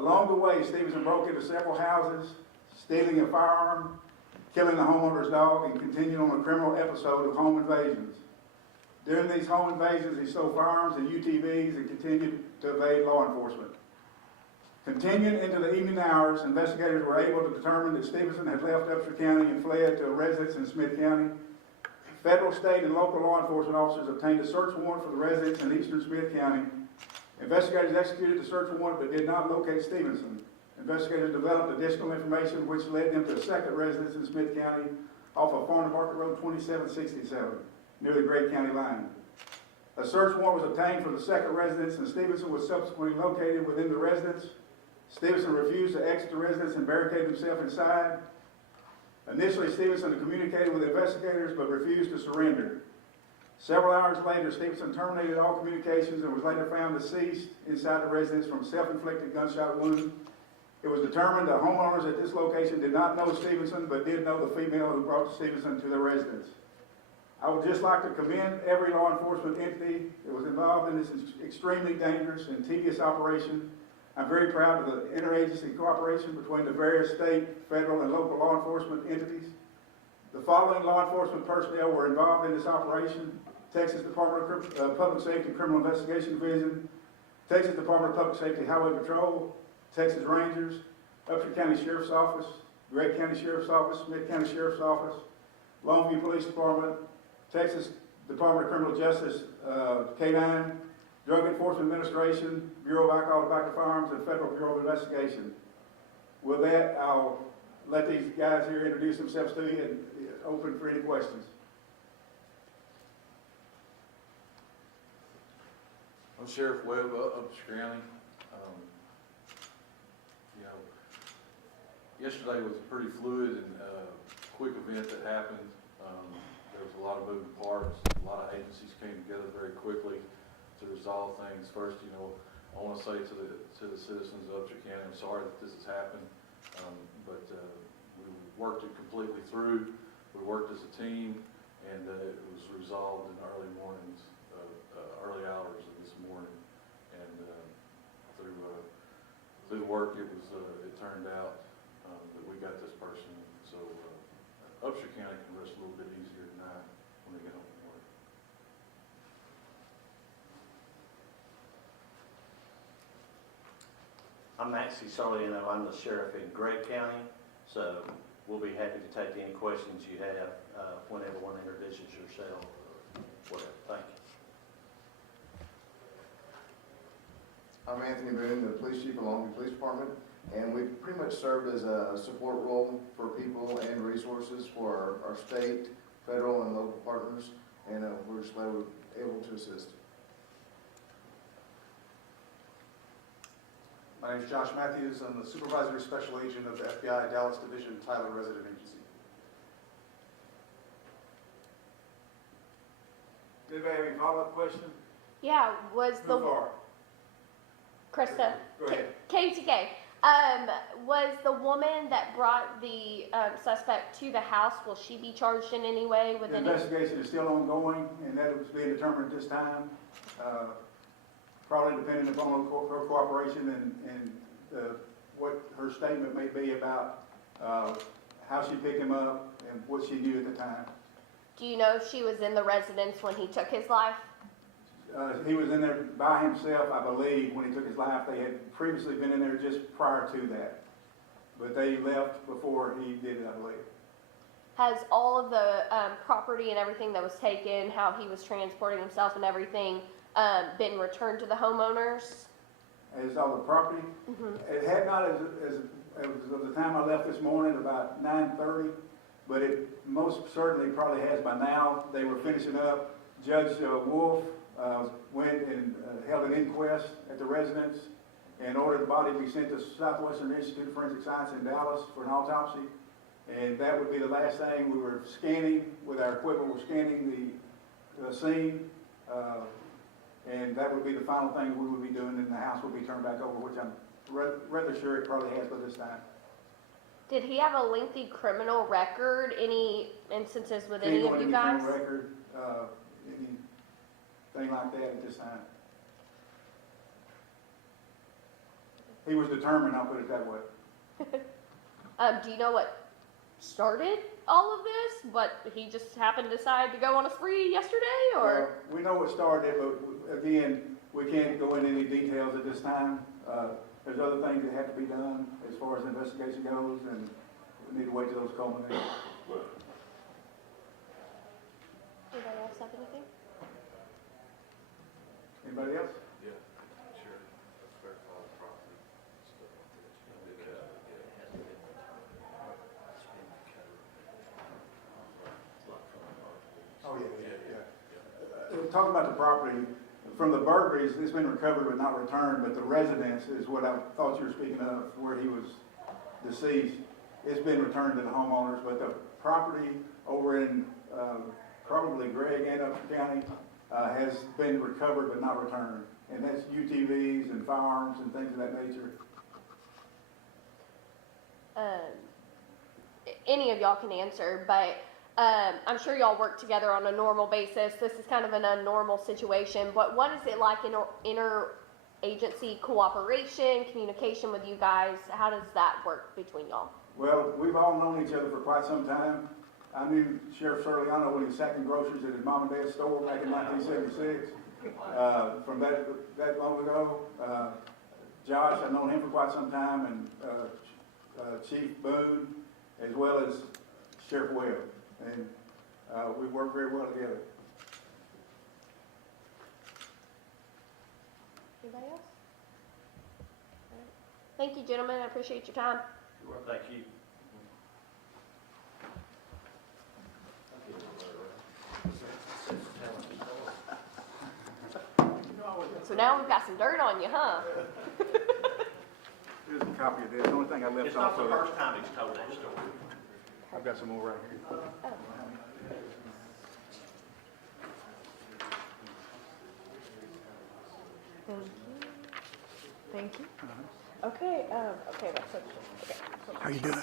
Along the way, Stevenson broke into several houses, stealing a firearm, killing the homeowner's dog, and continued on a criminal episode of home invasions. During these home invasions, he stole firearms and UTVs and continued to evade law enforcement. Continuing into the evening hours, investigators were able to determine that Stevenson had left Upshur County and fled to a residence in Smith County. Federal, state, and local law enforcement officers obtained a search warrant for the residence in eastern Smith County. Investigators executed the search warrant but did not locate Stevenson. Investigators developed additional information which led them to a second residence in Smith County off of Farm to Market Road 2767, near the Gray County line. A search warrant was obtained for the second residence, and Stevenson was subsequently located within the residence. Stevenson refused to exit the residence and barricaded himself inside. Initially, Stevenson communicated with investigators but refused to surrender. Several hours later, Stevenson terminated all communications and was later found deceased inside the residence from a self-inflicted gunshot wound. It was determined the homeowners at this location did not know Stevenson but did know the female who brought Stevenson to their residence. I would just like to commend every law enforcement entity that was involved in this extremely dangerous and tedious operation. I'm very proud of the interagency cooperation between the various state, federal, and local law enforcement entities. The following law enforcement personnel were involved in this operation: Texas Department of Public Safety Criminal Investigation Division, Texas Department of Public Safety Highway Patrol, Texas Rangers, Upshur County Sheriff's Office, Gray County Sheriff's Office, Smith County Sheriff's Office, Longview Police Department, Texas Department of Criminal Justice, K-9, Drug Enforcement Administration, Bureau of Alcohol, Tobacco, Firearms, and Federal Bureau of Investigation. With that, I'll let these guys here introduce themselves to you and open for any questions. I'm Sheriff Webb, Upshur County. Yesterday was a pretty fluid and quick event that happened. There was a lot of moving parts. A lot of agencies came together very quickly to resolve things. First, I want to say to the citizens of Upshur County, I'm sorry that this has happened, but we worked it completely through. We worked as a team, and it was resolved in the early mornings, early hours of this morning, and through the work, it turned out that we got this person. So Upshur County can rest a little bit easier tonight when they get home from work. I'm actually Sarlino. I'm the sheriff in Gray County, so we'll be happy to take any questions you have whenever one introduces yourself or whatever. Thank you. I'm Anthony Boone, the police chief of Longview Police Department, and we've pretty much served as a support role for people and resources for our state, federal, and local partners, and we're just glad we're able to assist. My name is Josh Matthews. I'm the Supervisory Special Agent of the FBI Dallas Division Tyler Resident Agency. Anybody have any follow-up questions? Yeah, was the Who far? Krista? Go ahead. KTK. Was the woman that brought the suspect to the house, will she be charged in any way with The any? investigation is still ongoing, and that is being determined at this time. Probably depending upon her cooperation and what her statement may be about how she picked him up and what she knew at the time. Do you know if she was in the residence when he took his life? He was in there by himself, I believe, when he took his life. They had previously been in there just prior to that, but they left before he did it, I believe. Has all of the property and everything that was taken, how he was transporting himself and everything, been returned to the homeowners? As all the property, it had not as of the time I left this morning, about 9:30, but it most certainly probably has by now. They were finishing up. Judge Wolf went and held an inquest at the residence and ordered the body to be sent to Southwestern Institute of Forensic Science in Dallas for an autopsy. And that would be the last thing. We were scanning with our equipment. We're scanning the scene. And that would be the final thing we would be doing, and the house would be turned back over, which I'm rather sure it probably has by this time. Did he have a lengthy criminal record? Any instances with any Can't go of you into guys? criminal record, anything like that at this time. he was determined, I'll put it that way. Do you know what started all of this? What, he just happened to decide to go on a spree yesterday, or? Well, we know what started, but again, we can't go into any details at this time. There's other things that have to be done as far as the investigation goes, and we need to wait till those culminate. Anybody else have anything? Anybody else? Yeah, sure. Verify the property, stuff like that. Oh, yeah. Talking about the property, from the burglaries, it's been recovered but not returned, but the residence is what I thought you were speaking of, where he was deceased. It's been returned to the homeowners, but the property over in, probably Gregg and Upshur County, has been recovered but not returned. And that's UTVs and firearms and things of that nature. Any of y'all can answer, but I'm sure y'all work together on a normal basis. This is kind of an abnormal situation, but what is it like in inter-agency cooperation, communication with you guys? How does that work between y'all? Well, we've all known each other for quite some time. I knew Sheriff Sirliano when he was sacking groceries at his mom and dad's store back in 1976. From that long ago, Josh, I've known him for quite some time, and Chief Boone, as well as Sheriff Webb. And we work very well together. Anybody else? All right. Thank you, gentlemen. I appreciate your time. Thank you. So now we've got some dirt on you, huh? Here's a copy of this. The only thing I left It's not off the of first time he's told that story. I've got some more right here. Thank you. Okay, okay, that's it. Okay. How you doing?